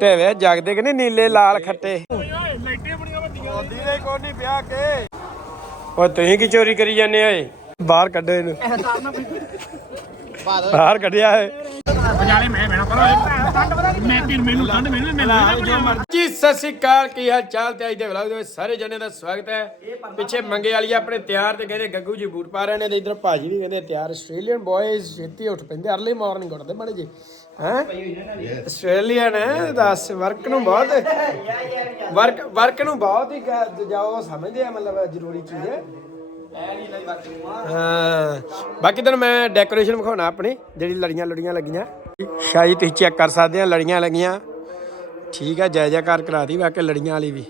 ਢੇਵੇ ਜਗਦੇ ਕਿ ਨਹੀਂ ਨੀਲੇ, ਲਾਲ, ਖੱਟੇ? ਲਾਈਟਾਂ ਦੇ ਕੋਈ ਨਹੀਂ ਵਿਆਹ ਕੇ ਓ ਤੁਸੀਂ ਕੀ ਚੋਰੀ ਕਰੀ ਜਾਂਦੇ ਓਏ? ਬਾਹਰ ਕੱਢੋ ਇਹਨੂੰ। ਬਾਹਰ ਕੱਢਿਆ ਏ ਬਜਾਲੇ ਮੈਂ ਬੈਣਾ ਪਰ ਮੈਂ ਤਿੰਨ ਮੈਨੂੰ ਠੰਡ ਮੈਨੂੰ ਮੈਂ ਜੀ, ਸਤਿ ਸ੍ਰੀ ਅਕਾਲ, ਕੀ ਹਾਲ ਚਾਲ ਤੇ ਅੱਜ ਦੇ ਵਲੌਗ ਦੇ ਵਿੱਚ ਸਾਰੇ ਜਣੇ ਦਾ ਸਵਾਗਤ ਹੈ। ਪਿੱਛੇ ਮੰਗੇ ਵਾਲੀ ਆਪਣੇ ਤਿਆਰ ਤੇ ਕਹਿੰਦੇ ਗੱਗੂ ਜੀ ਬੂਟ ਪਾ ਰਹੇ ਨੇ ਤੇ ਇਧਰ ਭਾਜੀ ਵੀ ਕਹਿੰਦੇ ਤਿਆਰ ਆਸਟ੍ਰੇਲੀਅਨ ਬॉयਜ਼ ਛੇਤੀ ਉੱਠ ਪੈਂਦੇ ਅਰਲੀ ਮਾਰਨਿੰਗ ਉੱਠਦੇ ਬੜੇ ਜੀ ਹੈ? ਆਸਟ੍ਰੇਲੀਅਨ ਹੈ ਦੱਸ ਵਰਕ ਨੂੰ ਬਹੁਤ ਵਰਕ ਵਰਕ ਨੂੰ ਬਹੁਤ ਹੀ ਜਾਓ ਸਮਝਦੇ ਆ ਮਤਲਬ ਜ਼ਰੂਰੀ ਚੀਜ਼ ਹੈ। ਹਾਂ। ਬਾਕੀ ਤੁਹਾਨੂੰ ਮੈਂ ਡੈਕੋਰੇਸ਼ਨ ਵਿਖਾਉਣਾ ਆਪਣੀ ਜਿਹੜੀ ਲੜੀਆਂ ਲੜੀਆਂ ਲੱਗੀਆਂ। ਸ਼ਾਇਦ ਤੁਸੀਂ ਚੈੱਕ ਕਰ ਸਕਦੇ ਆ ਲੜੀਆਂ ਲੱਗੀਆਂ। ਠੀਕ ਆ ਜੈ ਜੈਕਾਰ ਕਰਾਤੀ ਵਾਕੇ ਲੜੀਆਂ ਵਾਲੀ ਵੀ।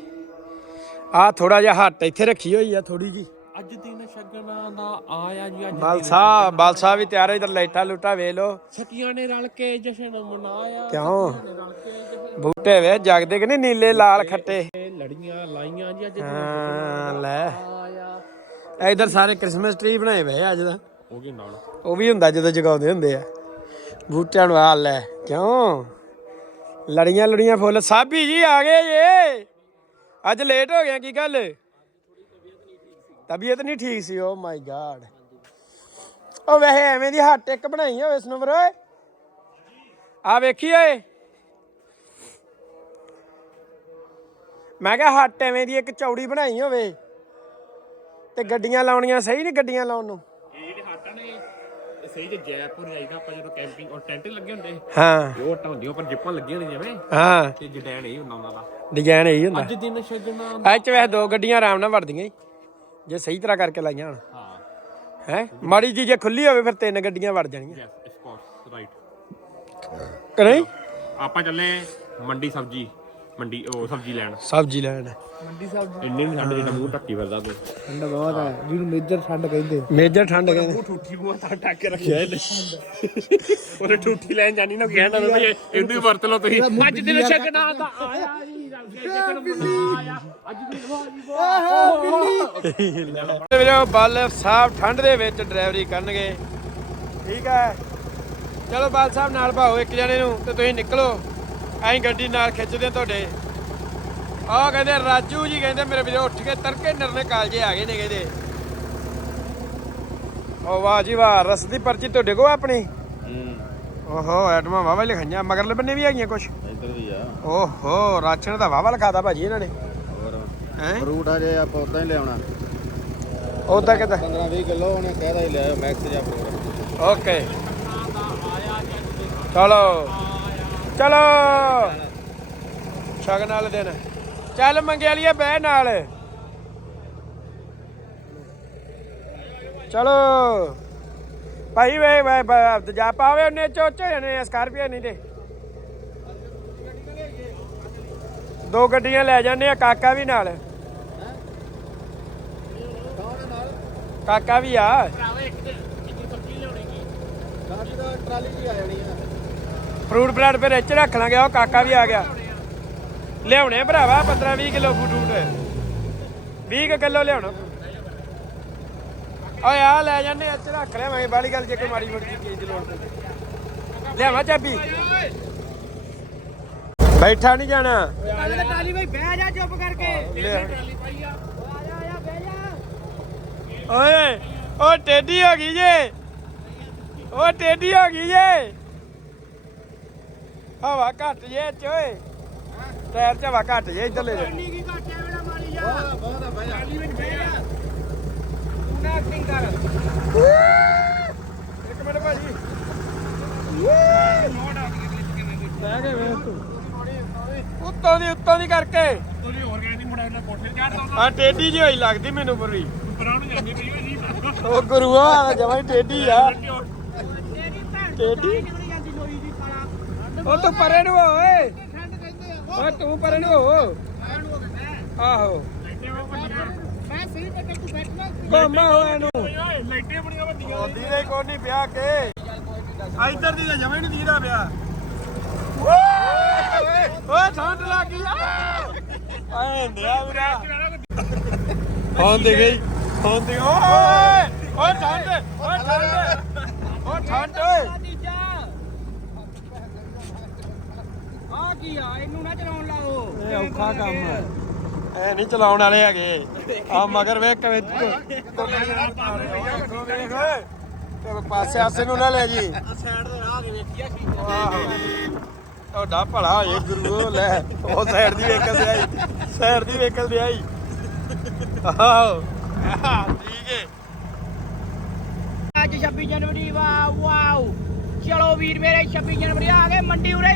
ਆ ਥੋੜਾ ਜਿਹਾ ਹੱਟ ਇੱਥੇ ਰੱਖੀ ਹੋਈ ਆ ਥੋੜੀ ਜੀ ਅੱਜ ਦਿਨ ਸ਼ਗਨਾਂ ਦਾ ਆਇਆ ਜੀ ਅੱਜ ਬਾਲਸਾ ਬਾਲਸਾ ਵੀ ਤਿਆਰ ਹੈ ਇਧਰ ਲਾਈਟਾਂ ਲੂਟਾਂ ਵੇਖ ਲੋ ਸਕੀਆਂ ਨੇ ਰਲ ਕੇ ਜਸ਼ਨ ਮਨਾਇਆ ਕਿਉਂ? ਕੇ ਬੂਟੇ ਵੇ ਜਗਦੇ ਕਿ ਨਹੀਂ ਨੀਲੇ ਲਾਲ ਖੱਟੇ? ਲੜੀਆਂ ਲਾਈਆਂ ਜੀ ਅੱਜ ਹਾਂ ਲੈ। ਆਇਆ। ਇਧਰ ਸਾਰੇ ਕ੍ਰਿਸਮਸ ਟਰੀ ਬਣਾਏ ਆ ਅੱਜ ਦਾ ਹੋ ਗਏ ਨਾਲ। ਉਹ ਵੀ ਹੁੰਦਾ ਜਦੋਂ ਜਗਾਉਂਦੇ ਹੁੰਦੇ ਆ। ਬੂਟਿਆਂ ਨੂੰ ਆ ਲੈ ਕਿਉਂ? ਲੜੀਆਂ ਲੜੀਆਂ ਫੁੱਲ। ਸਾਬੀ ਜੀ ਆ ਗਏ ਜੇ। ਅੱਜ ਲੇਟ ਹੋ ਗਿਆ ਕੀ ਗੱਲ? ਤਬੀਅਤ ਨਹੀਂ ਠੀਕ ਸੀ ਓ ਮਾਈ ਗਾਡ ਉਹ ਵੈਸੇ ਐਵੇਂ ਦੀ ਹੱਟ ਇੱਕ ਬਣਾਈ ਹੋਵੇ ਸਨੋਵਰ ਓਏ। ਆ ਵੇਖੀ ਓਏ। ਮੈਂ ਕਿਹਾ ਹੱਟ ਐਵੇਂ ਦੀ ਇੱਕ ਚੌੜੀ ਬਣਾਈ ਹੋਵੇ ਤੇ ਗੱਡੀਆਂ ਲਾਉਣੀਆਂ ਸਹੀ ਨਹੀਂ ਗੱਡੀਆਂ ਲਾਉਣ ਨੂੰ? ਇਹ ਜਿਹੜੇ ਹੱਟਾਂ ਨੇ ਇਹ ਸਹੀ ਜੇ ਜੈਪੁਰ ਜਾਈਦਾ ਆਪਾਂ ਜਦੋਂ ਕੈਂਪਿੰਗ ਔਰ ਟੈਂਟ ਲੱਗੇ ਹੁੰਦੇ। ਹਾਂ। ਇਹ ਹੱਟਾਂ ਹੁੰਦੀਆਂ ਪਰ ਜਿੱਪਾਂ ਲੱਗੀਆਂ ਹੁੰਦੀਆਂ ਜਿਵੇਂ ਹਾਂ। ਤੇ ਜਡੈਣ ਇਹ ਹੁੰਦਾ ਉਹਨਾਂ ਦਾ। ਡਿਜ਼ਾਈਨ ਇਹੀ ਹੁੰਦਾ। ਅੱਜ ਦਿਨ ਸ਼ਗਨਾਂ ਐ ਚ ਵੈਸੇ ਦੋ ਗੱਡੀਆਂ ਆਰਾਮ ਨਾਲ ਵੜਦੀਆਂ ਜੇ ਸਹੀ ਤਰ੍ਹਾਂ ਕਰਕੇ ਲਾਈਆਂ ਹਣ। ਹਾਂ। ਹੈ? ਮਾੜੀ ਜੀ ਜੇ ਖੁੱਲੀ ਹੋਵੇ ਫਿਰ ਤਿੰਨ ਗੱਡੀਆਂ ਵੜ ਜਾਣਗੀਆਂ। ਯੈਸ ਆਫ ਕੋਰਸ ਰਾਈਟ ਕਿ ਨਹੀਂ? ਆਪਾਂ ਚੱਲੇ ਮੰਡੀ ਸਬਜੀ ਮੰਡੀ ਉਹ ਸਬਜੀ ਲੈਣ। ਸਬਜ਼ੀ ਲੈਣ। ਇੰਨੇ ਵੀ ਠੰਡ ਦੇ ਮੂੰਹ ਟੱਕੀ ਫਿਰਦਾ ਤੂੰ। ਠੰਡ ਬਹੁਤ ਹੈ ਜਿਹਨੂੰ ਮੇਜਰ ਠੰਡ ਕਹਿੰਦੇ। ਮੇਜਰ ਠੰਡ ਕਹਿੰਦੇ। ਉਹ ਠੂਠੀ ਮੂੰਹ ਤਾਂ ਟੱਕ ਕੇ ਰੱਖਿਆ ਇਹਨੇ। ਉਹਨੇ ਠੂਠੀ ਲੈਣ ਜਾਣੀ ਨਾ ਕਹਿਣਾ ਇਹਨੂੰ ਹੀ ਵਰਤ ਲਓ ਤੁਸੀਂ। ਅੱਜ ਦਿਨ ਛਕਣਾ ਤਾਂ ਆਇਆ ਹੀ। ਰਲ ਕੇ ਜਸ਼ਨ ਸਾਹਿਬ ਠੰਡ ਦੇ ਵਿੱਚ ਡਰਾਈਵਰੀ ਕਰਨਗੇ। ਠੀਕ ਹੈ। ਚਲੋ ਬਾਲ ਸਾਹਿਬ ਨਾਲ ਭਾਓ ਇੱਕ ਜਣੇ ਨੂੰ ਤੇ ਤੁਸੀਂ ਨਿਕਲੋ। ਐਂ ਗੱਡੀ ਨਾਲ ਖਿੱਚਦੇ ਤੁਹਾਡੇ। ਆਹ ਕਹਿੰਦੇ, ਰਾਜੂ ਜੀ ਕਹਿੰਦੇ, ਮੇਰੇ ਵੀਰੋ, ਉੱਠ ਕੇ ਤੜਕੇ ਨਿਰਨੇ ਕਾਲਜੇ ਆ ਗਏ ਨੇ ਕਹਿੰਦੇ। ਓ ਵਾਹ ਜੀ ਵਾਹ, ਰਸ ਦੀ ਪਰਚੀ ਤੁਹਾਡੇ ਕੋਲ ਆਪਣੀ? ਓਹੋ ਐਟਮਾਂ ਵਾਵਾ ਲਿਖਾਈਆਂ ਮਗਰਲੇ ਬੰਨੇ ਵੀ ਹੈਗੀਆਂ ਕੁਛ? ਇੱਧਰ ਵੀ ਆ। ਓਹੋ ਰਾਸ਼ਨ ਦਾ ਵਾਵਾ ਲਿਖਾਦਾ ਭਾਜੀ ਇਹਨਾਂ ਨੇ। ਹੋਰ? ਹੈ? ਫਰੂਟ ਆ ਜੇ ਆਪਾਂ ਉਦਾਂ ਹੀ ਲਿਆਉਣਾ। ਉਦਾਂ ਕਿਦਾਂ? 15 20 ਕਿਲੋ ਉਹਨੇ ਕਹਿਦਾ ਹੀ ਲਿਆਓ ਮੈਕਸ ਜਾਂ ਪ੍ਰੋਗਰਾਮ ਓਕੇ। ਚਲੋ। ਚਲੋ। ਸ਼ਗਨ ਵਾਲੇ ਦਿਨ। ਚੱਲ ਮੰਗੇ ਵਾਲੀਏ ਬਹਿ ਨਾਲ। ਚਲੋ। ਭਾਈ ਵੇ ਵੇ ਵੇ ਪਾਵੇ ਉਹਨੇ, ਚੋਚੇ ਨੇ, ਸਕਾਰਪੀਓ ਨਹੀਂ ਤੇ। ਦੋ ਗੱਡੀਆਂ ਲੈ ਜਾਂਦੇ ਆ, ਕਾਕਾ ਵੀ ਨਾਲ। ਕਾਕਾ ਵੀ ਆ। ਫਰੂਟ ਬ੍ਰੈਡ ਫਿਰ ਇੱਚ ਰੱਖ ਲਾਂਗੇ, ਉਹ ਕਾਕਾ ਵੀ ਆ ਗਿਆ। ਲਿਆਉਣੇ ਭਰਾਵਾ 15 20 ਕਿਲੋ ਫਰੂਟ। 20 ਕਿਲੋ ਲਿਆਉਣਾ। ਓਏ ਆ ਲੈ ਜਾਂਦੇ ਇੱਚ ਰੱਖ ਲਿਆਵਾਂਗੇ ਬਾਲੀ ਗੱਲ ਜੇ ਕੋਈ ਮਾੜੀ ਮੋਟੀ ਚੀਜ਼ ਦੀ ਲੋੜ ਪਵੇ ਲਿਆਵਾਂ ਚਾਬੀ? ਬੈਠਾ ਨਹੀਂ ਜਾਣਾ। ਟਰਾਲੀ ਭਾਈ ਬਹਿ ਜਾ ਚੁੱਪ ਕਰਕੇ। ਓਏ ਓ ਟੇਢੀ ਹੋ ਗਈ ਜੇ। ਓ ਟੇਢੀ ਹੋ ਗਈ ਜੇ। ਹਵਾ ਘੱਟ ਜੇ ਚ ਓਏ। ਟਾਇਰ ਚ ਹਵਾ ਘੱਟ ਜੇ ਇੱਧਰ ਲੈ ਜਾ ਬਹੁਤ ਆ ਬਹਿ ਜਾ। ਇੱਕ ਮਿੰਟ ਭਾਜੀ ਬਹਿ ਗਏ ਵੇ ਤੂੰ ਉੱਤੋਂ ਦੀ ਉੱਤੋਂ ਦੀ ਕਰਕੇ। ਉਹਦੀ ਹੋਰ ਕਹਿੰਦੀ ਮੁੰਡਾ ਇਹਨਾਂ ਕੋਠੇ ਤੇ ਚੜਦਾ ਆ ਟੇਢੀ ਜਿਹੀ ਹੋਈ ਲੱਗਦੀ ਮੈਨੂੰ ਪੂਰੀ। ਪਰਾਂ ਨੂੰ ਜਾਂਦੀ ਪਈ ਹੋਈ ਜੀ ਉਹ ਗੁਰੂਆ ਜਮਾਈ ਟੇਢੀ ਆ। ਟੇਢੀ? ਉਹ ਤੂੰ ਪਰੇ ਨੂੰ ਓਏ। ਓਏ, ਤੂੰ ਪਰੇ ਨੂੰ ਹੋ। ਆਹੋ। ਗੋਮਾ ਹੋਇਆ ਨੂੰ। ਓਏ ਲਾਈਟਾਂ ਬੜੀਆਂ ਵੱਡੀਆਂ ਉਹਦੀ ਦੇ ਕੋਈ ਨਹੀਂ ਵਿਆਹ ਕੇ। ਇੱਧਰ ਦੀ ਤਾਂ ਜਮਾਂ ਨਹੀਂ ਦੀਦਾ ਪਿਆ ਓਏ ਠੰਡ ਲੱਗ ਗਈ। ਆ। ਆਏ ਨਿਆ ਵੀਰਾ। ਹਾਂ ਦੇ ਗਈ। ਹਾਂ ਦੇ ਓਏ ਓਏ ਠੰਡ ਓਏ ਠੰਡ। ਓਏ ਠੰਡ ਓਏ। ਕੀ ਆ? ਇਹਨੂੰ ਨਾ ਚਲਾਉਣ ਲਾਓ। ਇਹ ਔਖਾ ਕੰਮ ਹੈ ਐ ਨਹੀਂ ਚਲਾਉਣ ਵਾਲੇ ਹੈਗੇ। ਆ ਮਗਰ ਵੇਖ ਕਿਵੇਂ ਵੇਖ ਪਾਸੇ ਆਸੇ ਨੂੰ ਨਾ ਲੈ ਜੀ। ਸਾਈਡ ਤੇ ਆ ਕੇ ਵੇਖੀਆ ਕੀ ਤੁਹਾਡਾ ਭਲਾ ਹੋਏ ਗੁਰੂ, ਲੈ, ਉਹ ਸਾਈਡ ਦੀ ਵੇਖਣ ਦੇ ਆਈ। ਸਾਈਡ ਦੀ ਵੇਖਣ ਦੇ ਆਈ। ਆਹੋ। ਠੀਕ ਹੈ ਅੱਜ 26 ਜਨਵਰੀ ਵਾਓ ਵਾਓ ਚਲੋ ਵੀਰ ਮੇਰੇ 26 ਜਨਵਰੀ ਆ ਗਏ, ਮੰਡੀ ਉਰੇ।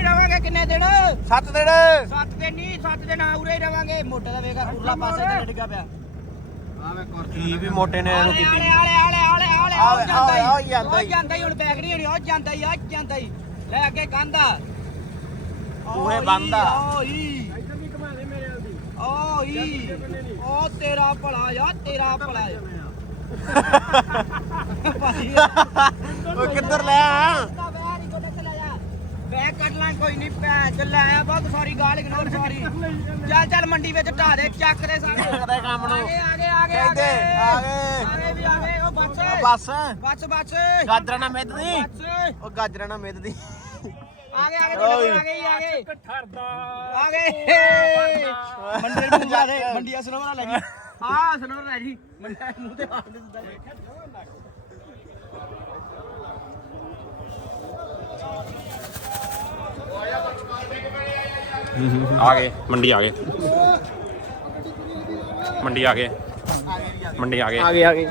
ਸੱਤ ਦਿਨ। 7 ਦਿਨ ਨਹੀਂ 7 ਦਿਨ ਆ ਉਰੇ ਹੀ ਰਵਾਂਗੇ। ਮੋਟੇ ਦਾ ਵੇਗਾ ਉਰਲਾ ਪਾਸੇ ਤੇ ਡਿੱਗਾ ਪਿਆ। ਕੀ ਵੀ ਮੋਟੇ ਨੇ ਇਹਨੂੰ ਕੀਤੀ ਆਲੇ ਆਲੇ ਆਲੇ ਆਲੇ ਆਲੇ, ਜਾਂਦਾ ਹੀ। ਜਾਂਦਾ ਹੀ। ਉਹ ਜਾਂਦਾ ਹੀ ਹੁਣ ਬੈਗ ਨਹੀਂ ਹੋਣੀ ਉਹ ਜਾਂਦਾ ਹੀ ਉਹ ਜਾਂਦਾ ਹੀ। ਲੈ ਅੱਗੇ ਕੰਧਾ। ਬੂਹੇ ਬੰਦ ਆ। ਓਈ ਓਈ ਉਹ ਤੇਰਾ ਭਲਾ ਯਾ ਤੇਰਾ ਭਲਾ ਆ। ਓਏ ਕਿੱਧਰ ਲੈ ਆ? ਬੈਗ ਕੱਢ ਲਾਂ ਕੋਈ ਨਹੀਂ ਭੈਣ ਚ ਲੈ ਆ ਬਹੁਤ ਸਾਰੀ ਗਾਲ ਇਗਨੋਰ ਸਾਰੀ। ਚੱਲ ਚੱਲ ਮੰਡੀ ਵਿੱਚ ਢਾ ਦੇ ਚੱਕ ਦੇ ਸਾਰੇ। ਕੰਮ ਨੂੰ। ਆ ਗਏ ਆ ਗਏ ਆ ਗਏ। ਕਹਿੰਦੇ, ਆ ਗਏ। ਆ ਗਏ ਵੀ ਆ ਗਏ ਉਹ ਬੱਸ। ਬਸ। ਬੱਸ ਬੱਸ। ਗਾਜਰਾਂ ਨਾਲ ਮਿੱਧ ਦੀ? ਉਹ ਗਾਜਰਾਂ ਨਾਲ ਮਿੱਧ ਦੀ। ਆ ਗਏ ਆ ਗਏ ਆ ਗਏ ਆ ਗਏ। ਆ ਗਏ। ਮੰਡੀ ਦੇ ਮੂੰਹ ਦੇ ਮੰਡੀ ਆ ਸਨੋਵਰ ਲੈ ਜੀ ਆ ਲੈ ਜੀ। ਮੰਡੀ ਮੂੰਹ ਤੇ ਹੱਥ ਦੇ ਸਿੱਧਾ। ਆ ਗਏ ਮੰਡੀ ਆ ਗਏ। ਮੰਡੀ ਆ ਗਏ। ਮੰਡੀ ਆ ਗਏ। ਆ ਗਏ ਆ ਗਏ।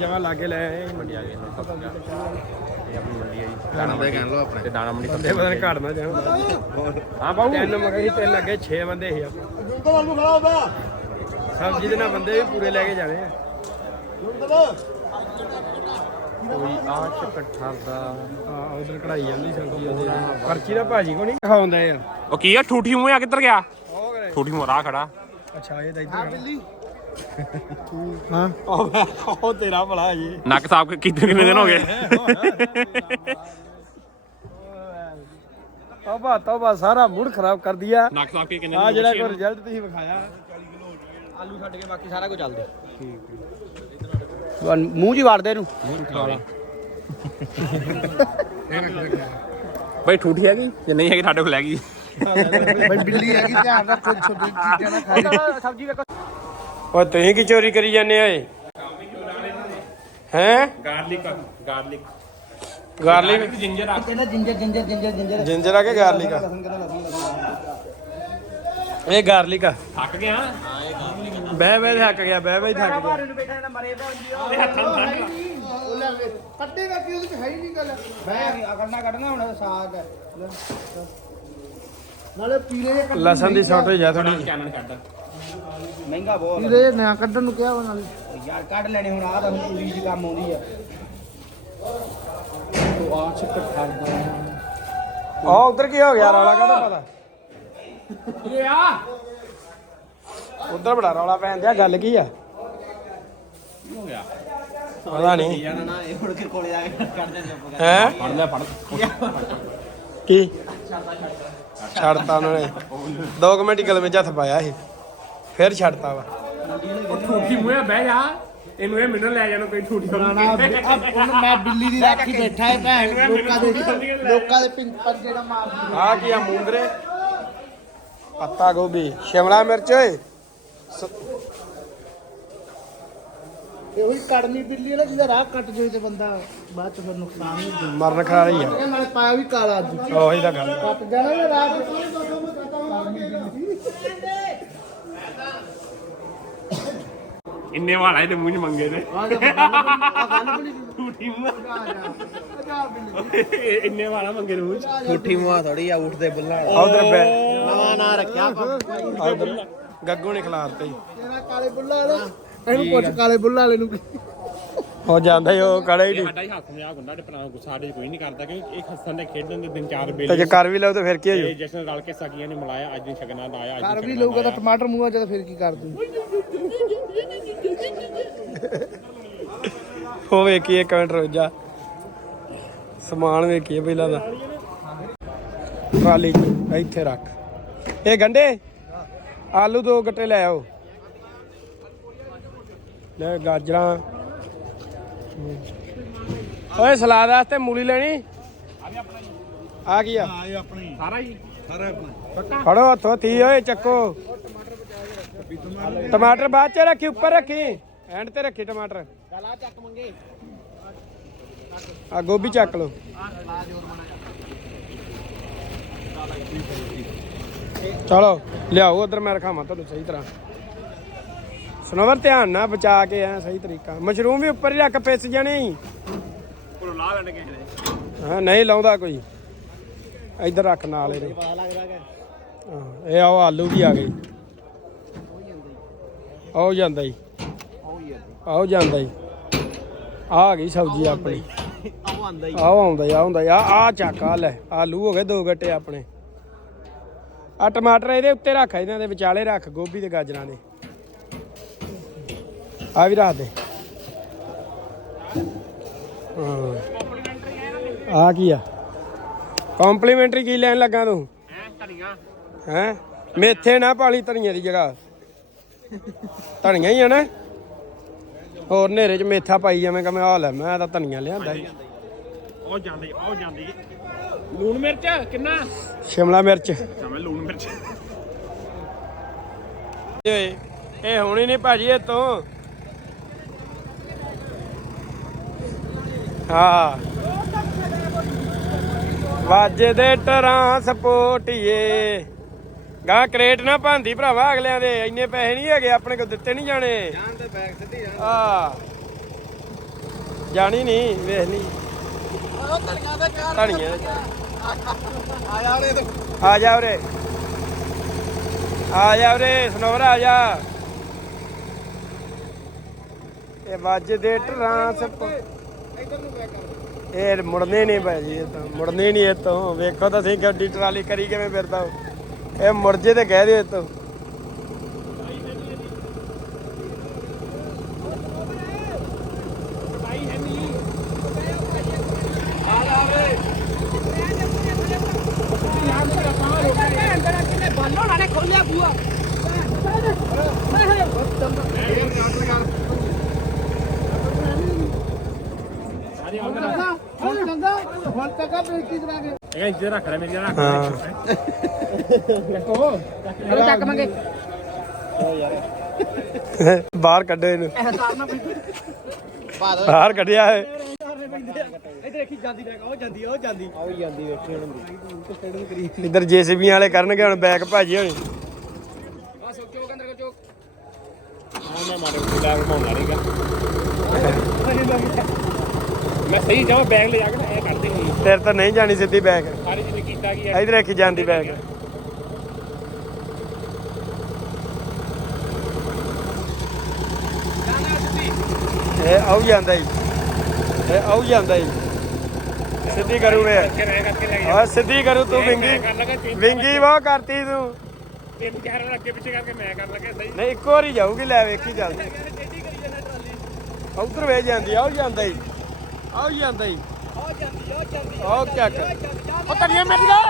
ਜਗ੍ਹਾ ਲਾਗੇ ਲੈ ਆਏ ਮੰਡੀ ਆ ਗਏ। ਇਹ ਆਪਣੀ ਮੰਡੀ ਹੈ ਜੀ। ਦਾਣਾ ਬੰਦੇ ਕਹਿ ਲਓ ਆਪਣੇ। ਤੇ ਦਾਣਾ ਮੰਡੀ ਬੰਦੇ ਪਤਾ ਨਹੀਂ ਘੜਨਾ ਜਾਣ। ਹਾਂ ਬਾਬੂ ਤਿੰਨ ਮਗਰ ਸੀ ਤਿੰਨ ਅੱਗੇ 6 ਬੰਦੇ ਸੀ ਆਪਾਂ। ਸਬਜ਼ੀ ਦੇ ਨਾਲ ਬੰਦੇ ਵੀ ਪੂਰੇ ਲੈ ਕੇ ਜਾਣੇ ਆ। ਕੋਈ ਆ ਇਕੱਠਾ ਦਾ ਆ ਉਧਰ ਕਢਾਈ ਜਾਂਦੀ ਸਬਜ਼ੀ ਉਹਦੇ। ਪਰਚੀ ਦਾ ਭਾਜੀ ਕੋ ਨਹੀਂ ਖਾਉਂਦਾ ਯਾਰ। ਉਹ ਕੀ ਆ? ਠੂਠੀ ਮੂੰਹ ਆ ਕਿੱਧਰ ਗਿਆ? ਉਹ ਕਰੇ। ਠੂਠੀ ਮੂੰਹ ਰਾਹ ਖੜਾ। ਅੱਛਾ ਇਹ ਤਾਂ ਇੱਧਰ ਬਿੱਲੀ। ਹਾਂ। ਉਹ ਉਹ ਤੇਰਾ ਭਲਾ ਜੀ। ਨੱਕ ਸਾਫ਼ ਕੀਤੇ ਕਿੰਨੇ ਦਿਨ ਹੋ ਗਏ? ਤੋਬਾ ਤੋਬਾ ਸਾਰਾ ਮੂਡ ਖਰਾਬ ਕਰ ਦਿਆ। ਨੱਕ ਸਾਫ਼ ਕੇ ਕਿੰਨੇ ਆ ਜਿਹੜਾ ਕੋਈ ਰਿਜ਼ਲਟ ਤੁਸੀਂ ਵਿਖਾਇਆ। ਆਲੂ ਛੱਡ ਕੇ ਬਾਕੀ ਸਾਰਾ ਕੁਝ ਚੱਲਦੇ। ਮੂੰਹ ਜੀ ਵੜਦੇ ਇਹਨੂੰ। ਬਈ ਠੂਠੀ ਹੈਗੀ? ਜੇ ਨਹੀਂ ਹੈਗੀ ਸਾਡੇ ਕੋਲ ਲੈ ਗਈ ਬਈ ਬਿੱਲੀ ਹੈਗੀ ਧਿਆਨ ਰੱਖੋ ਛੋਟੀ ਚੀਜ਼ਾਂ ਨਾ ਖਾਈ ਸਬਜ਼ੀ ਵੇਖੋ। ਓ ਤੁਸੀਂ ਕੀ ਚੋਰੀ ਕਰੀ ਜਾਂਦੇ ਓਏ? ਹੈ? ਗਾਰਲਿਕ ਗਾਰਲਿਕ ਗਾਰਲਿਕ ਜਿੰਜਰ ਆ। ਕਹਿੰਦਾ ginger ginger ginger ginger ginger ਆ ਕੇ ਗਾਰਲਿਕ ਆ? ਇਹ ਗਾਰਲਿਕ ਆ। ਥੱਕ ਗਿਆ? ਬਹਿ ਬਹਿ ਥੱਕ ਗਿਆ ਬਹਿ ਬਹਿ ਥੱਕ ਗਿਆ। ਨੂੰ ਬੈਠਾ ਨਾ ਮਰੇ ਤਾਂ ਉਹਦੇ ਹੱਥਾਂ ਨੂੰ ਠੰਡ ਕੱਢੇਗਾ ਕੀ ਉਹਦੇ ਚ ਹੈ ਹੀ ਨਹੀਂ ਗੱਲ। ਬਹਿ ਅਗਰਨਾ ਕੱਢਣਾ ਹੁਣ ਸਾਗ ਹੈ। ਨਾਲੇ ਪੀਲੇ ਜੇ ਲਸਣ ਦੀ ਸ਼ਾਰਟੇਜ ਆ ਥੋੜੀ ਚਾਨਣ ਕੱਢ। ਮਹਿੰਗਾ ਬਹੁਤ ਪੀਲੇ ਨਾ ਕੱਢਣ ਨੂੰ ਕਿਹਾ ਨਾਲੇ। ਯਾਰ ਕੱਢ ਲੈਣੇ ਹੁਣ ਆ ਤਾਂ ਹੁਣ ਪੂਰੀ ਜੀ ਕੰਮ ਆਉਂਦੀ ਆ। ਉਹ ਆ ਚ ਕੱਟਦਾ ਆ ਉਧਰ ਕੀ ਹੋ ਗਿਆ ਰੌਲਾ ਕਾਹਦਾ ਪਤਾ? ਇਹ ਆ। ਉਧਰ ਬੜਾ ਰੌਲਾ ਪੈਣ ਦਿਆ ਗੱਲ ਕੀ ਆ? ਹੋ ਗਿਆ ਪਤਾ ਨਹੀਂ। ਜਾਣਾ ਨਾ ਇਹ ਹੁਣ ਕੇ ਕੋਲੇ ਆ ਕੇ ਕੱਢ ਦੇ ਚੁੱਪ ਕਰ ਹੈ? ਫੜ ਲੈ ਫੜ ਕੀ? ਛੱਡਤਾ ਉਹਨਾਂ। ਨੇ 2 ਮਿੰਟ ਗਲ ਵਿੱਚ ਹੱਥ ਪਾਇਆ ਸੀ। ਫਿਰ ਛੱਡਤਾ ਵਾ। ਠੂਠੀ ਮੂੰਹ ਬਹਿ ਜਾ। ਇਹਨੂੰ ਇਹ ਮੈਨੂੰ ਲੈ ਜਾਣਾ ਕੋਈ ਠੂਠੀ ਉਹਨੂੰ ਮੈਂ ਬਿੱਲੀ ਦੀ ਰੱਖੀ ਬੈਠਾ ਹੈ ਭੈਣ ਲੋਕਾਂ ਦੇ ਲੋਕਾਂ ਦੇ ਪਿੰਡ ਪਰ ਜਿਹੜਾ ਮਾਰਦੀ ਆ ਕੀ ਆ ਮੂੰਗਰੇ? ਪੱਤਾ ਗੋਭੀ। ਸ਼ਿਮਲਾ ਮਿਰਚ ਓਏ। ਇਹੋ ਬਿੱਲੀ ਵਾਲਾ ਜਿਹਦਾ ਰਾਹ ਕੱਟ ਜਾਵੇ ਤੇ ਬੰਦਾ ਬਾਅਦ ਚ ਫਿਰ ਨੁਕਸਾਨ ਹੀ ਹੁੰਦਾ ਮਰਨ ਖਾ ਰਹੀ ਆ। ਇਹ ਨਾਲੇ ਪਾਇਆ ਵੀ ਕਾਲਾ ਅੱਜ। ਉਹੀ ਤਾਂ ਗੱਲ। ਕੱਟ ਜਾਣਾ ਨਾ ਰਾਹ ਇੰਨੇ ਵਾਲਾ ਇਹਦੇ ਮੂੰਹ 'ਚ ਮੰਗੇ ਨੇ ਆ ਜਾ ਗੱਲ ਬਣੀ ਠੂਠੀ ਮੂੰਹ ਜਾ ਬਿੱਲੀ ਇੰਨੇ ਵਾਲਾ ਮੰਗੇ ਨੇ ਮੂੰਹ 'ਚ। ਠੂਠੀ ਮੂੰਹ ਥੋੜੀ ਆ ਉੱਠਦੇ ਬੁੱਲਾ ਉਧਰ ਬੈ ਨਵਾਂ ਨਾ ਰੱਖਿਆ ਗੱਗੂ ਨੇ ਖਿਲਾਰਤੇ ਹੀ ਤੇਰਾ ਕਾਲੇ ਬੁੱਲਾ ਵਾਲਾ। ਇਹਨੂੰ ਪੁੱਛ ਕਾਲੇ ਬੁੱਲਾ ਵਾਲੇ ਨੂੰ ਹੋ ਜਾਂਦਾ ਹੀ ਉਹ ਕੜਾ ਹੀ ਨਹੀਂ ਸਾਡਾ ਹੀ ਹੱਥ ਮਜ਼ਾਕ ਹੁੰਦਾ ਤੇ ਪਰਾਂ ਗੁੱਸਾ ਸਾਡੇ 'ਚ ਕੋਈ ਨਹੀਂ ਕਰਦਾ ਕਿਉਂਕਿ ਇਹ ਹੱਸਣ ਦੇ ਖੇਡਣ ਦੇ ਦਿਨ ਚਾਰ ਤੇ ਬੇਲੇ ਜੇ ਕਰ ਵੀ ਲਓ ਤਾਂ ਫਿਰ ਕੀ ਹੋ ਇਹ ਜਸ਼ਨ ਰਲ ਕੇ ਸਕੀਆਂ ਨੇ ਮਿਲਾਇਆ ਅੱਜ ਦੀ ਸ਼ਗਨਾਂ ਦਾ ਆਇਆ ਅੱਜ ਕਰ ਵੀ ਸ਼ਗਨਾਂ ਲਊਗਾ ਤਾਂ ਦਾ ਟਮਾਟਰ ਮੂੰਹ ਆ ਜਦ ਫਿਰ ਕੀ ਕਰ ਦੂੰ ਉਹ ਵੇਖੀਏ ਕਮੈਂਟ ਰੋਜਾ। ਸਮਾਨ ਵੇਖੀਏ ਪਹਿਲਾਂ ਦਾ। ਟਰਾਲੀ 'ਚ ਇੱਥੇ ਰੱਖ। ਇਹ ਗੰਡੇ ਆਲੂ ਦੋ ਗੱਟੇ ਲੈ ਆਓ। ਲੈ ਗਾਜਰਾਂ। ਓਏ ਸਲਾਦ ਵਾਸਤੇ ਮੂਲੀ ਲੈਣੀ? ਆ ਕੀ ਆ। ਸਾਰਾ ਹੀ? ਸਾਰਾ ਆਪਣਾ। ਫੜੋ ਹੱਥੋਂ ਤੀ ਓਏ ਚੱਕੋ। ਟਮਾਟਰ ਬਾਅਦ ਚ ਰੱਖੀ ਉੱਪਰ ਰੱਖੀ। ਐਂਡ ਤੇ ਰੱਖੀ ਟਮਾਟਰ। ਗਲਾ ਚੱਕ ਮੰਗੇ। ਆ ਗੋਭੀ ਚੱਕ ਲਓ। ਚਲੋ ਲਿਆਓ ਉਧਰ ਮੈਂ ਰਖਾਵਾਂ ਤੁਹਾਨੂੰ ਸਹੀ ਤਰ੍ਹਾਂ। ਸਨੋਵਰ ਧਿਆਨ ਨਾਲ ਬਚਾ ਕੇ ਆ ਸਹੀ ਤਰੀਕਾ। ਮਸ਼ਰੂਮ ਵੀ ਉੱਪਰ ਹੀ ਰੱਖ ਪਿਸ ਜਾਣੇ ਹੀ ਕੋਲ ਲਾ ਲੈਣ ਕਿਸੇ ਹਾਂ ਨਹੀਂ ਲਾਉਂਦਾ ਕੋਈ। ਇੱਧਰ ਰੱਖ ਨਾਲ ਇਹਦੇ। ਹਾਂ, ਇਹ ਆਓ ਆਲੂ ਵੀ ਆ ਗਏ। ਆਓ ਜਾਂਦਾ ਹੀ ਆਉ ਜਾਂਦਾ ਹੀ ਆ ਗਈ ਸਬਜ਼ੀ ਆਪਣੀ। ਆਉ ਹੀ ਆਉਂਦਾ ਹੀ ਆਉਂਦਾ ਆ ਆ ਚੱਕ ਆ ਲੈ। ਆਲੂ ਹੋ ਗਏ ਦੋ ਗੱਟੇ ਆਪਣੇ। ਆ ਟਮਾਟਰ ਇਹਦੇ ਉੱਤੇ ਰੱਖ, ਇਹਨਾਂ ਦੇ ਵਿਚਾਲੇ ਰੱਖ, ਗੋਭੀ ਤੇ ਗਾਜਰਾਂ ਦੇ। ਆ ਵੀ ਰੱਖ ਦੇ। ਆ ਕੀ ਆ? ਕੰਪਲੀਮੈਂਟਰੀ ਕੀ ਲੈਣ ਲੱਗਾ ਤੂੰ? ਹੈ? ਮੇਥੇ ਨਾ ਪਾਲੀ ਧਨੀਏ ਦੀ ਜਗ੍ਹਾ। ਧਨੀਆ ਹੀ ਆ ਨਾ। ਹੋਰ ਹਨੇਰੇ ਚ ਮੇਥਾ ਪਾਈ ਜਾਵੇਂ ਮੈਂ ਆ ਲੈ, ਮੈਂ ਤਾਂ ਧਨੀਆ ਲਿਆਂਦਾ ਉਹ ਜਾਂਦੀ ਉਹ ਜਾਂਦੀ। ਲੂਣ ਮਿਰਚ ਕਿੰਨਾ? ਸ਼ਿਮਲਾ ਮਿਰਚ। ਸਮਝ ਲੂਣ ਮਿਰਚ। ਓਏ ਇਹ ਹੋਣੀ ਨਹੀਂ ਭਾਜੀ ਇਹ ਤੋਂ ਹਾਂ। ਵਾਜਦੇ ਟਰਾਂ ਸਪੋਟੀਏ। ਗਾ ਕਰੇਟ ਨਾ ਭਾਂਦੀ ਭਰਾਵਾ ਅਗਲਿਆਂ ਦੇ ਇੰਨੇ ਪੈਸੇ ਨਹੀਂ ਹੈਗੇ ਆਪਣੇ ਕੋਲ ਦਿੱਤੇ ਨਹੀਂ ਜਾਣੇ। ਜਾਨ ਤੇ ਬੈਗ ਸਿੱਧੀ ਜਾਨ ਆ ਜਾਣੀ ਨਹੀਂ ਵੇਖ ਲਈ। ਉਹ ਧਨੀਆ ਦਾ ਚਾਰ ਧਣੀਆਂ ਆ ਜਾ ਉਹਨੇ ਆ ਜਾ ਉਰੇ। ਆ ਜਾ ਉਰੇ, ਸਨੋਵਰ, ਆ ਜਾ। ਇਹ ਵੱਜਦੇ ਟਰਾਂ ਸਪ ਇੱਧਰ ਨੂੰ ਬੈਕ ਕਰ ਇਹ ਮੁੜਨੇ ਨਹੀਂ ਭਾਜੀ ਇਹ ਤਾਂ ਮੁੜਨੇ ਨਹੀਂ ਇਹ ਤੋਂ ਵੇਖੋ ਤਾਂ ਸਹੀ ਗੱਡੀ ਟਰਾਲੀ ਕਰੀ ਕਿਵੇਂ ਫਿਰਦਾ ਇਹ ਮੁੜ ਜੇ ਤੇ ਕਹਿ ਦਿਓ ਇਹ ਤੋਂ ਬਾਲੋਂ ਨਾਲੇ ਖੋਲਿਆ ਬੂਆ ਹੁਣ ਚੰਗਾ ਹੁਣ ਤੱਕ ਬੇਇੱਜ਼ਤੀ ਕਰਾ ਕੇ ਇਹ ਇੱਥੇ ਰੱਖ ਲੈ ਮੇਰੀ ਰੱਖ ਹਾਂ ਚਲੋ ਚੱਕ ਮੰਗੇ ਬਾਹਰ ਕੱਢੋ ਇਹਨੂੰ ਬਾਹਰ ਕੱਢਿਆ ਹੈ ਇੱਧਰ ਦੇਖੀ ਜਾਂਦੀ ਬੈਗ ਉਹ ਜਾਂਦੀ ਉਹ ਜਾਂਦੀ। ਉਹ ਜਾਂਦੀ ਵੇਖੀ ਹੁਣ ਸਟੇਡੀਅਮ ਕਰੀ ਇੱਧਰ ਜੇਸੀਬੀ ਵਾਲੇ ਕਰਨਗੇ ਹੁਣ ਬੈਕ ਭਾਜੀ ਹੋਣੀ। ਚੋਕ। ਹਾਂ ਮੈਂ ਮਾਰੇ ਗੁਲਾ ਘਮਾਉਣਾ ਨਹੀਂਗਾ ਮੈਂ ਸਹੀ ਜਾਵਾਂ ਬੈਗ ਲੈ ਜਾ ਕੇ ਨਾ ਇਹ ਕਰਦੇ ਨਹੀਂ ਤੇਰੇ ਤਾਂ ਨਹੀਂ ਜਾਣੀ ਸਿੱਧੀ ਬੈਕ ਸਾਰੀ ਜਿਹਨੇ ਕੀਤਾ ਕੀ ਹੈ? ਇਧਰ ਰੱਖੀ ਜਾਂਦੀ ਬੈਗ ਇਹ ਆਉ ਜਾਂਦਾ ਹੀ ਇਹ ਆਉ ਜਾਂਦਾ ਹੀ ਸਿੱਧੀ ਕਰੂ ਵੇ ਆ ਸਿੱਧੀ ਕਰੂ ਤੂੰ ਵਿੰਗੀ ਕਰ ਵਿੰਗੀ। ਵਾਹ ਕਰਤੀ ਤੂੰ। ਤਿੰਨ ਚਾਰ ਵਾਰ ਅੱਗੇ ਪਿੱਛੇ ਕਰਕੇ ਮੈਂ ਕਰ ਲਗਾ ਸਹੀ। ਨਹੀਂ ਇੱਕ ਵਾਰੀ ਜਾਊਗੀ ਲੈ ਵੇਖੀ ਚੱਲਦੀ। ਉਧਰ ਵੇ ਜਾਂਦੀ ਆਉ ਜਾਂਦਾ ਹੀ ਆਉ ਜਾਂਦਾ ਹੀ ਉਹ ਜਾਂਦੀ ਉਹ ਜਾਂਦੀ ਆਉ ਚੱਕ ਉਹ ਤਨੀਆ ਮਿਲ ਗਿਆ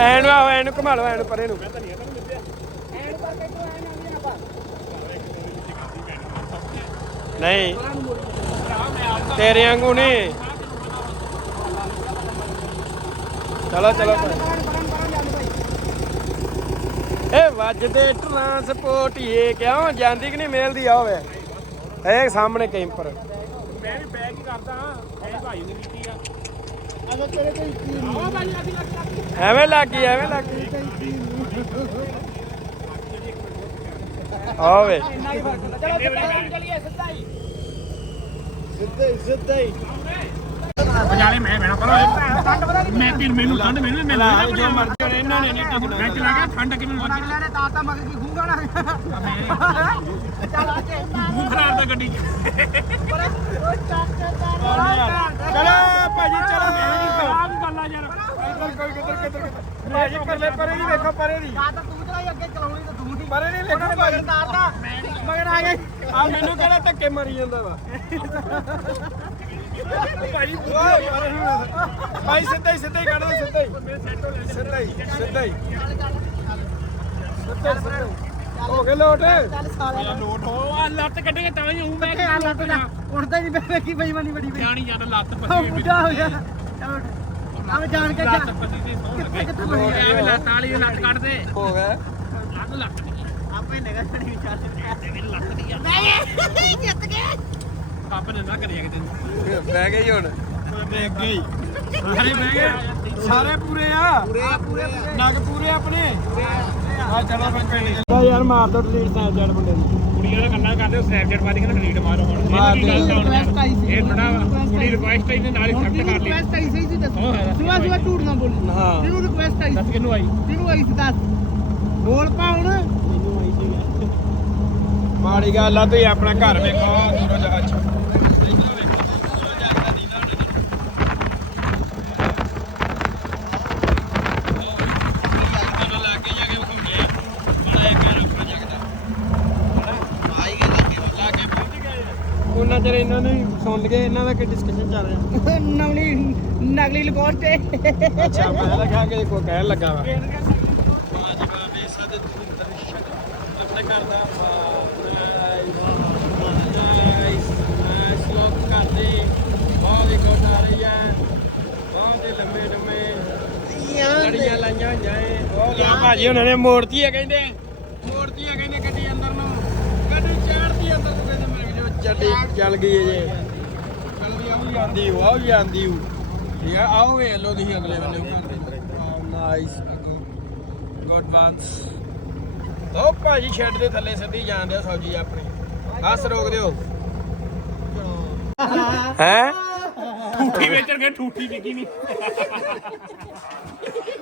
ਐਨ ਆਓ ਐਨ ਘੁਮਾ ਲਓ ਐਨ ਪਰੇ ਨੂੰ। ਨਹੀਂ। ਤੇਰੇ ਵਾਂਗੂ ਨਹੀਂ। ਚਲੋ ਚਲੋ ਇਹ ਵੱਜਦੇ ਟਰਾਂਸਪੋਰਟੀਏ ਕਿਉਂ? ਜਾਂਦੀ ਕਿ ਨਹੀਂ ਮੇਲਦੀ ਆ ਹੋਵੇ ਇਹ ਸਾਹਮਣੇ ਕੈਂਪਰ। ਮੈਂ ਵੀ ਬੈਗ ਹੀ ਕਰਦਾ ਹਾਂ। ਇਹ ਭਾਈ ਨੇ ਕੀਤੀ ਆ। ਅਗਰ ਤੇਰੇ ਕੋਈ ਐਵੇਂ ਲੱਗ ਐਵੇਂ ਲੱਗ ਗਈ ਆਵੇ। ਸਿੱਧੇ ਸਿੱਧੇ ਹੀ ਬਜਾਲੇ ਮੈਂ ਬੈਣਾ ਪਰ ਮੈਂ ਕਿ ਮੈਨੂੰ ਠੰਡ ਮੈਨੂੰ ਮੈਂ ਲਾ ਜੋ ਮਰਜ਼ੀ ਇਹਨਾਂ ਨੇ ਨਹੀਂ ਟਿਕਣਾ ਮੈਂ ਚਲਾ ਗਿਆ ਠੰਡ ਕਿ ਮੈਨੂੰ ਲੱਗੀ ਲੈ। ਤਾਂ ਤਾਂ ਮਗਰ ਕੀ ਖੂੰਗਾ ਨਾ ਚੱਲ ਆ ਕੇ ਮੂੰਹ ਖਰਾਬ ਦਾ ਗੱਡੀ ਚ ਚਲੋ ਭਾਜੀ ਚਲੋ ਆ ਵੀ ਗੱਲ ਆ ਯਾਰ ਇੱਧਰ। ਕੋਈ ਕਿੱਧਰ ਕਿੱਧਰ। ਭਾਜੀ ਪਰਲੇ ਪਰੇ ਦੀ ਵੇਖੋ ਪਰੇ ਦੀ ਤਾਂ ਤਾਂ ਤੂੰ ਚਲਾਈ ਅੱਗੇ ਚਲਾਉਣੀ ਤਾਂ ਤੂੰ ਦੀ। ਪਰੇ ਦੀ ਵੇਖੋ ਭਾਜੀ। ਤਾਰਦਾ ਮਗਰ ਆ ਗਏ। ਆ ਮੈਨੂੰ ਕਿਹੜਾ ਧੱਕੇ ਮਾਰੀ ਜਾਂਦਾ ਵਾ। ਭਾਈ ਭਾਈ ਸਿੱਧਾ ਹੀ ਸਿੱਧਾ ਹੀ ਕੱਢ ਦੇ ਸਿੱਧਾ ਹੀ। ਸਿੱਧਾ ਹੀ ਸਿੱਧਾ ਹੀ। ਸਿੱਧਾ ਹੀ, ਸਿੱਧਾ ਹੀ। ਹੋ ਗਏ ਲੋਟ। ਲੋਟ ਹੋ ਆ ਲੱਤ ਕੱਢੇ ਤਾਂ ਹੀ ਹੂੰ ਮੈਂ ਕਿਹਾ ਲੱਤ ਦਾ। ਉੱਠਦਾ ਹੀ ਨਹੀਂ ਪਿਆ ਵੇਖੀ ਬੇਈਮਾਨੀ ਬੜੀ ਬਈ ਜਾਣੀ ਜਦ ਲੱਤ ਉਹ ਪੱਟੀ ਬੁੱਢਾ ਹੋ ਗਿਆ। ਆਵੇਂ ਜਾਣ ਕੇ ਜਾ ਲੱਗੇ। ਕਿੱਥੇ ਬਣੀ? ਐਵੇਂ ਲੱਤ ਵਾਲੀ ਲੱਤ ਕੱਢ ਦੇ ਹੋ ਗਿਆ। ਲੱਤ ਲੱਤ ਨਹੀਂ ਆਪੇ ਨਿਗਲ ਬਣੀ ਵਿਚਾਰ ਤੇ ਮੇਰੀ ਲੱਤ ਨਹੀਂ ਆ। ਨਹੀਂ ਜਿੱਤ ਗਏ। ਪਾਪਾ ਨੇ ਨਾ ਕਰਿਆ ਕਿਤੇ। ਬਹਿ ਗਏ ਜੀ ਹੁਣ ਬਹਿ ਗਏ ਸਾਰੇ ਬਹਿ ਗਏ। ਸਾਰੇ ਪੂਰੇ ਆ? ਪੂਰੇ ਪੂਰੇ ਨਗ ਪੂਰੇ ਆਪਣੇ? ਆ। ਚਲੋ ਫਿਰ ਪਿੰਡ ਯਾਰ ਮਾਰ ਦੋ ਡਿਲੀਟ ਸਨੈਪਚੈਟ ਮੁੰਡੇ ਦੀ ਕੁੜੀਆਂ ਦਾ ਗੱਲਾਂ ਕਰਦੇ ਉਹ ਸਨੈਪਚੈਟ ਮਾਰੀ ਕਹਿੰਦਾ ਡਿਲੀਟ ਮਾਰੋ ਹੁਣ। ਮਾਰ ਇਹ ਗੱਲ ਤਾਂ ਆਈ ਸੀ। ਇਹ ਥੋੜਾ ਕੁੜੀ ਰਿਕੁਐਸਟ ਆਈ ਨੇ ਨਾਲ ਹੀ ਐਕਸੈਪਟ ਕਰ ਲਈ। ਰਿਕੁਐਸਟ ਆਈ ਸੀ ਹਾਂ, ਦੱਸੋ। ਹਾਂ, ਸੁਆ ਸੁਆ ਝੂਠ ਨਾ ਬੋਲੀ। ਹਾਂ। ਤੈਨੂੰ ਰਿਕੁਐਸਟ ਆਈ ਦੱਸ ਸੀ। ਕਿਹਨੂੰ ਆਈ? ਤੈਨੂੰ ਆਈ ਸੀ ਦੱਸ। ਬੋਲ ਪਾ ਹੁਣ। ਮਾੜੀ ਗੱਲ ਆ ਤੁਸੀਂ ਆਪਣਾ ਘਰ ਵੇਖੋ। ਦੂਰੋਂ ਜਾ ਅੱਛਾ ਉਹਨਾਂ ਚਿਰ ਇਹਨਾਂ ਨੂੰ ਸੁਣ ਲਗੇ ਇਹਨਾਂ ਦਾ ਕੀ ਡਿਸਕਸ਼ਨ ਚੱਲ ਰਿਹਾ? ਨਵਲੀ ਨਗਲੀ ਲਕੋਸਟ ਅੱਛਾ ਮੈਂ ਲੱਗਾ ਕਿ ਕੋਈ ਕਹਿਣ ਲੱਗਾ ਵਾ। ਭਾਜੀ ਉਹਨਾਂ ਨੇ ਮੋੜਤੀ ਹੈ ਕਹਿੰਦੇ। ਮੋੜਤੀ ਹੈ ਕਹਿੰਦੇ ਗੱਡੀ ਅੰਦਰ ਨੂੰ ਗੱਡੀ ਚਾੜਦੀ ਅੰਦਰ ਨੂੰ ਕਹਿੰਦੇ ਮੇਰੇ ਵੀਡੀਓ ਚੱਡੀ ਚੱਲ ਗਈ ਹੈ ਜੇ। ਆਉਂ ਜਾਂਦੀ ਉਹ ਆਉਂ ਜਾਂਦੀ ਉਹ ਠੀਕ ਹੈ ਆਓ ਵੇ ਲੋ ਤੁਸੀਂ ਅਗਲੇ ਬੰਨੇ ਘਰ ਦੇ ਨਾਈਸ ਗੁੱਡ ਬਾਤ ਉਹ ਭਾਜੀ ਸ਼ੈੱਡ ਦੇ ਥੱਲੇ ਸਿੱਧੀ ਜਾਂਦੇ ਆ ਸੌਜੀ ਆਪਣੀ। ਹੱਸ ਰੋਕ ਦਿਓ। ਹੈ? ਠੂਠੀ ਵੇਚਣ ਗਏ ਠੂਠੀ ਵਿਕੀ ਨਹੀਂ।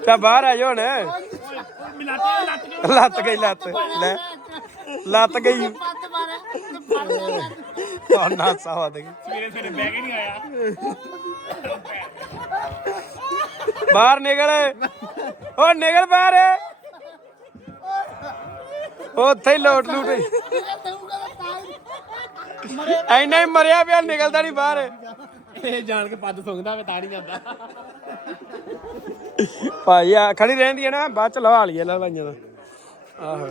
ਤਾਂ ਬਾਹਰ ਆ ਜਾ ਹੁਣ। ਮਿਲਾਤੇ ਲੱਤ ਗਈ ਲੱਤ। ਲੈ। ਲੱਤ ਗਈ। ਨਾ ਸਾਵਾ ਦੇ। ਸਵੇਰੇ ਸਵੇਰੇ ਬਹਿ ਕੇ ਨਹੀਂ ਆਇਆ। ਬਾਹਰ ਨਿਕਲ। ਓ ਨਿਕਲ ਬਾਹਰ। ਉੱਥੇ ਹੀ ਲੋਟ ਲੂਟ ਐਨਾ ਹੀ ਮਰਿਆ ਪਿਆ ਨਿਕਲਦਾ ਨਹੀਂ ਬਾਹਰ। ਇਹ ਜਾਣ ਕੇ ਪੱਦ ਸੁੰਘਦਾ ਵੇ ਤਾਂ ਨਹੀਂ ਜਾਂਦਾ। ਭਾਈ ਆ ਖੜੀ ਰਹਿੰਦੀ ਹੈ ਨਾ ਬਾਅਦ ਚ ਲਵਾ ਲਈਏ ਲਵਾਈਆਂ ਦਾ। ਆਹੋ।